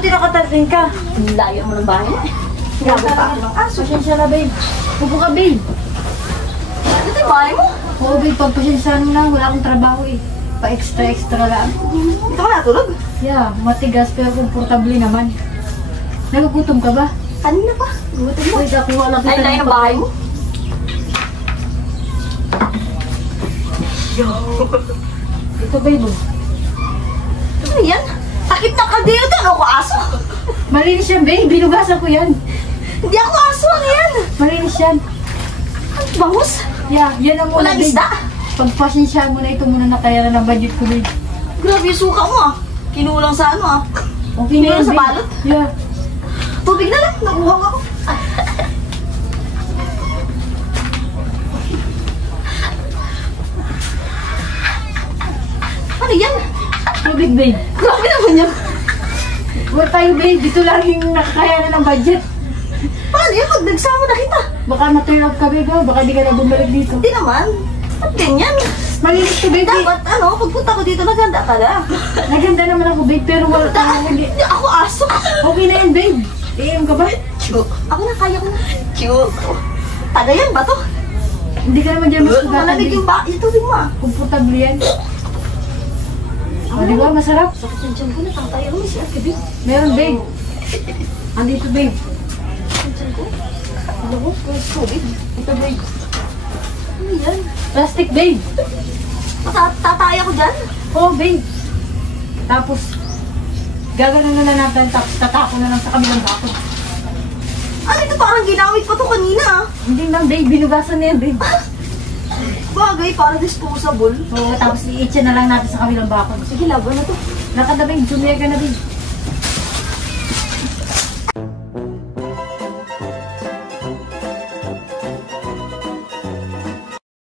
Buti nakatating ka. Ang layo mo ng bahay mo eh. Grabe pa ako ng aso. Pasensya na, babe. Upo ka, babe. Ito yung bahay mo? Oo, babe. Pagpasensya mo lang. Wala akong trabaho eh. Pa-extra lang. Dito ka natulog? Yeah, matigas pero komportable naman. Nagugutom ka ba? Kanina pa. Gutom mo. Wait, ako wala Ay, layo ng bahay mo? Ito, babe. Oh. Ano yan? Takip na kaldero to. Ano ko aso? Malinis yan, babe. Binugasan ko yan. Hindi ako aso. Ano yan? Malinis yan. Ang bangus. Yeah, yan ang muna, Walang babe. isda. Pagpasensya mo na ito muna nakayaran ng budget ko, babe. Grabe yung suka mo ah. Kinulang sa ano ah. Okay na Kinulang yan, sa babe. balot? Yeah. Tubig na lang. Nakuhang ako. Ano yan? Tubig, babe. Grabe naman yan. Huwag tayo, babe. Dito lang yung nakakayaran ng budget. Paano yan? Pag nagsama na kita. Baka na-turn off ka, babe. Ha? Baka di ka na bumalik dito. Hindi naman. Ba't ganyan? Malinis to, babe. Dapat ano, pagpunta ko dito naganda ka na. Naganda naman ako, babe. Pero wala Hindi ako aso. Okay na yan, babe. Iinom ka ba? Cute. Ako na, kaya ko na. Cute. Tagayan ba to? Hindi ka naman dyan mas sugatan, Malamig babe. yung yung tubig mo ah. Komportable yan. O, di ba? Masarap. Sakit ng tiyan ko na, tatay ako siya. Kabi. Meron, babe. Andito, babe. Ang tiyan ko. Ano ko? Tubig. Ito, babe. Ano yan? Plastic, babe. Tatay ako dyan? Oo, babe. Tapos, gaganon na natin. Tapos, tatako na lang sa kabilang bako. Ano ito? Parang ginamit pa to kanina ah. Hindi na, babe. Binugasan na yan, babe. Bagay, parang disposable. Oo, tapos i-itcha na lang natin sa kabilang bako. Sige, laban na to. Lakad na, babe. Jumia ka na, babe.